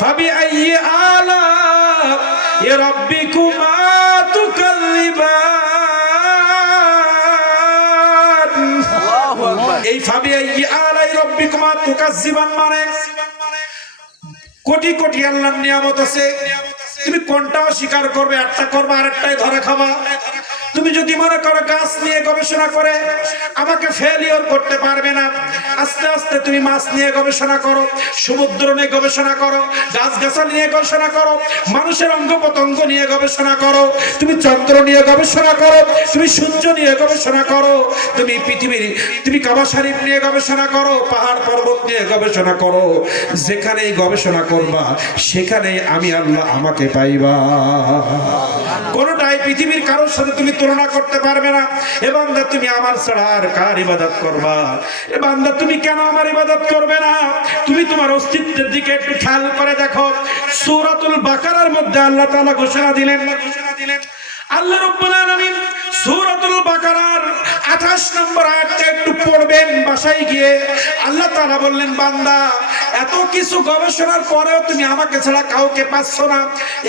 ফাবিআইয়ি আলা'i রাব্বিকুমা তুকাযযিবান। আল্লাহু আকবার। এই ফাবিআইয়ি আলা'i রাব্বিকুমা তুকাযযিবান মানে কোটি কোটি আল্লাহর নিয়ামত আছে, তুমি কোনটা অস্বীকার করবে? একটা করবে আরেকটাই ধরে খাবা। তুমি যদি মনে করো গাছ নিয়ে গবেষণা করে আমাকে ফেলিওর করতে পারবে না, আস্তে আস্তে তুমি মাছ নিয়ে গবেষণা করো, সমুদ্র নিয়ে গবেষণা করো, গাছগাছালি নিয়ে গবেষণা করো, মানুষের অঙ্গ প্রত্যঙ্গ নিয়ে গবেষণা করো, তুমি চন্দ্র নিয়ে গবেষণা করো, তুমি সূর্য নিয়ে গবেষণা করো, তুমি পৃথিবীর তুমি কাবা শরীফ নিয়ে গবেষণা করো, পাহাড় পর্বত নিয়ে গবেষণা করো, যেখানেই গবেষণা করবা সেখানেই আমি আল্লাহ আমাকে পাইবা। কোনটাই পৃথিবীর কারোর সাথে তুমি তুলনা করতে পারবে না। এ বান্দা তুমি আমার ছাড়া আর কার ইবাদত করবা? এ বান্দা তুমি কেন আমার ইবাদত করবে না? তুমি তোমার অস্তিত্বের দিকে একটু খেয়াল করে দেখো। সূরাতুল বাকারার মধ্যে আল্লাহ তাআলা ঘোষণা দিলেন, আল্লাহ রাব্বুল আলামিন সূরাতুল বাকারার 28 নম্বর আয়াতটা একটু পড়বেন বাসায় গিয়ে। আল্লাহ তাআলা বললেন, বান্দা এত কিছু গবেষণার পরেও তুমি আমাকে ছাড়া কাউকে পাচ্ছ না।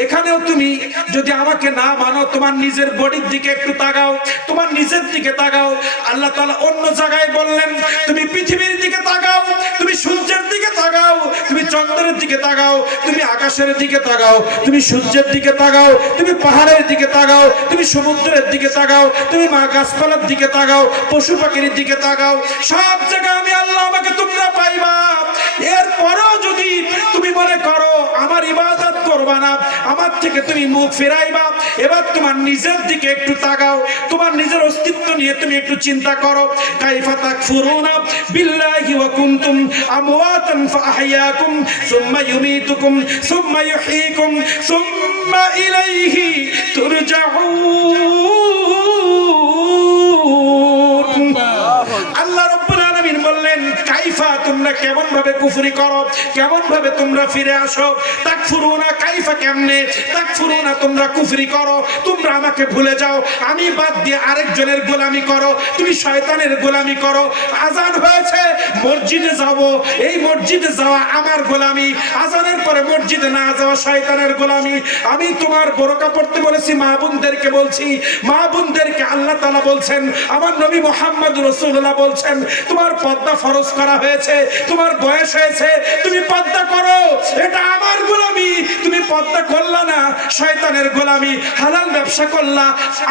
এখানেও তুমি যদি আমাকে না মানো, তোমার নিজের বডির দিকে একটু তাকাও, তোমার নিজের দিকে তাকাও। আল্লাহ তাআলা অন্য জায়গায় বললেন, তুমি পৃথিবীর দিকে তাকাও, তুমি সূর্যের দিকে তাকাও, তুমি চন্দ্রের দিকে তাকাও, তুমি আকাশের দিকে তাকাও, তুমি সূর্যের দিকে তাকাও, তুমি পাহাড়ের দিকে তাকাও, তুমি সমুদ্রের দিকে তাকাও, তুমি মা গাছপালার দিকে তাকাও, পশু পাখির দিকে তাকাও। সব জায়গায় আমি আল্লাহ আমাকে তোমরা পাইবা। এরপরেও যদি তুমি মনে করো আমার ইবাদত করবা না, আমার থেকে তুমি মুখ ফেরাইবা, এবার তোমার নিজের দিকে একটু তাকাও, তোমার নিজের অস্তিত্ব নিয়ে তুমি একটু চিন্তা করো। কাইফা তাকফুরুনা বিল্লাহি ওয়া কুনতুম আমওয়াতান ফাআহইয়াকুম সুম্মা ইউমীতুকুম সুম্মা ইউহয়ীকুম সুম্মা ইলাইহি তুরজাউন। আল্লাহ রাব্বুল আলামিন বললেন, কাইফা তোমরা কেমন ভাবে কুফরি করো, কেমন ভাবে তোমরা ফিরে আসো। তাকফুরুনা কাইফা কেমনে, তাকফুরুনা তোমরা কুফরি করো, তোমরা আমাকে ভুলে যাও, আমি বাদ দিয়ে আরেকজনের গোলামি করো, তুমি শয়তানের গোলামি করো। আজান হয়েছে মসজিদে যাব, এই মসজিদে যাওয়া আমার গোলামি, আজানের পরে মসজিদে না যাওয়া শয়তানের গোলামি। আমি তোমার বোরকা পড়তে বলেছি, মা বোনদেরকে বলছি, মা বোনদেরকে আল্লাহ তাআলা বলছেন, আমার নবী মুহাম্মদ রাসূলুল্লাহ বলছেন, তোমার পর্দা ফরজ করা হয়েছে, তোমার বয়স হয়েছে, তুমি পর্দা করো, এটা আমার গোলামি। তুমি পর্দা করলা না, শয়তানের গোলামি। হালাল ব্যবসা করলা,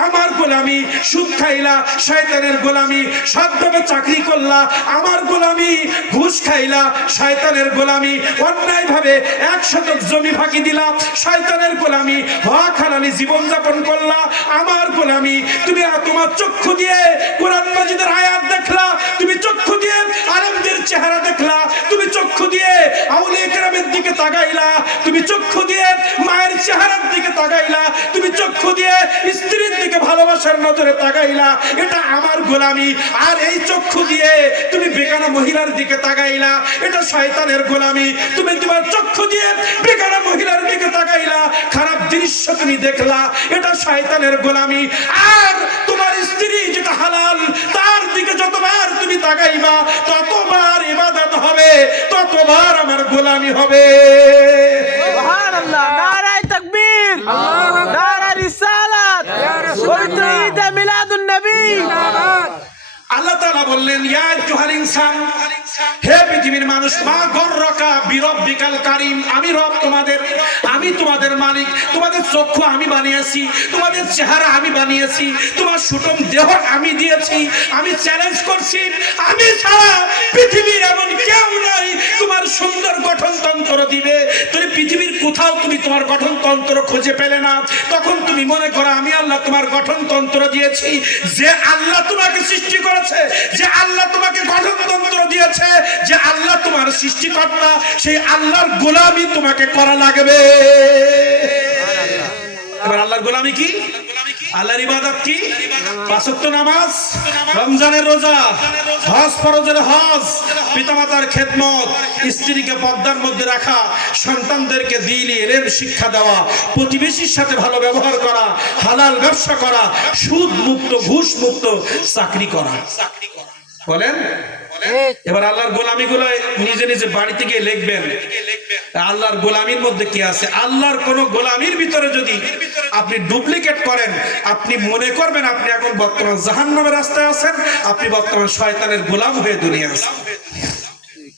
আমার গোলামি। সুদ খাইলা, শয়তানের গোলামি। সৎভাবে চাকরি করলা, আমার গোলামি। ঘুষ খাইলা, শয়তানের গোলামি। অন্যায় ভাবে 1 শতক জমি ফাঁকি দিলা, শয়তানের গোলামি। হক হালালি জীবন যাপন করলা, আমার গোলামি। তুমি তোমার চক্ষু দিয়ে কোরআন মাজিদের আয়াত দেখলা, তুমি চক্ষু দিয়ে আলেমদের চেহারা দেখলা, তুমি চক্ষু দিয়ে আউলিয়া কেরামের দিকে তাকাইলা, তুমি চক্ষু দিয়ে মায়ের চেহারার দিকে তাকাইলা, তুমি চক্ষু দিয়ে স্ত্রীর দিকে ভালোবাসার নজরে তাকাইলা, এটা আমার গোলামি। আর এই চক্ষু দিয়ে তুমি বেগানা মহিলার দিকে তাকাইলা, এটা শয়তানের গোলামি। তুমি তোমার চক্ষু দিয়ে বেগানা মহিলার দিকে তাকাইলা, খারাপ দৃশ্য তুমি দেখলা, এটা শয়তানের গোলামি। আর তোমার স্ত্রী যেটা হালাল, তার দিকে যতবার তুমি তাকাইবা, ততবার ইবাদত হবে, ততবার আমার গোলামি হবে। সুবহানাল্লাহ, নারায়ে তাকবীর, নারায়ে রিসালাত, পবিত্র ঈদে মিলাদুন নবী। আল্লাহ তাআলা বললেন, ইয়া আইয়ুহাল ইনসান, হে পৃথিবীর মানুষ, মা গররাকা বিরব্বিকাল কারীম, আমি রব তোমাদের, আমি তোমাদের মালিক। তোমাদের চক্ষু আমি বানিয়েছি, তোমাদের চেহারা আমি বানিয়েছি, তোমার সুষম দেহ আমি দিয়েছি। আমি চ্যালেঞ্জ করছি, আমি ছাড়া পৃথিবীর এমন কেউ নাই তোমার সুন্দর গঠনতন্ত্র দিবে। তুমি পৃথিবীর কোথাও তুমি তোমার গঠনতন্ত্র খুঁজে পেলে না, তখন তুমি মনে করো আমি আল্লাহ তোমার গঠনতন্ত্র দিয়েছি। যে আল্লাহ তোমাকে সৃষ্টি করেছে, যে আল্লাহ তোমাকে গঠনতন্ত্র দিয়েছে, যে আল্লাহ তোমার সৃষ্টিকর্তা, সেই আল্লাহর গোলামি তোমাকে করা লাগবে। এবার আল্লাহর গোলামি কি? আল্লাহর ইবাদত কি? 5 ওয়াক্ত নামাজ, রমজানের রোজা, হজ ফরজের হজ, পিতামাতার খেদমত, স্ত্রীকে পর্দার মধ্যে রাখা, সন্তানদেরকে দ্বীনি ইলম শিক্ষা দেওয়া, প্রতিবেশীর সাথে ভালো ব্যবহার করা, হালাল ব্যবসা করা, সুদ মুক্ত ঘুষ মুক্ত চাকরি করা। বলেন, এবার আল্লাহর গোলামিগুলো নিজে নিজে বাড়িতে গিয়ে লিখবেন। আল্লাহর গোলামির মধ্যে কি আছে? আল্লাহর কোন গোলামির ভিতরে যদি আপনি ডুপ্লিকেট করেন, আপনি মনে করবেন আপনি এখন বর্তমান জাহান্নামের রাস্তায় আছেন, আপনি বর্তমান শয়তানের গোলাম হয়ে দুনিয়া আছেন।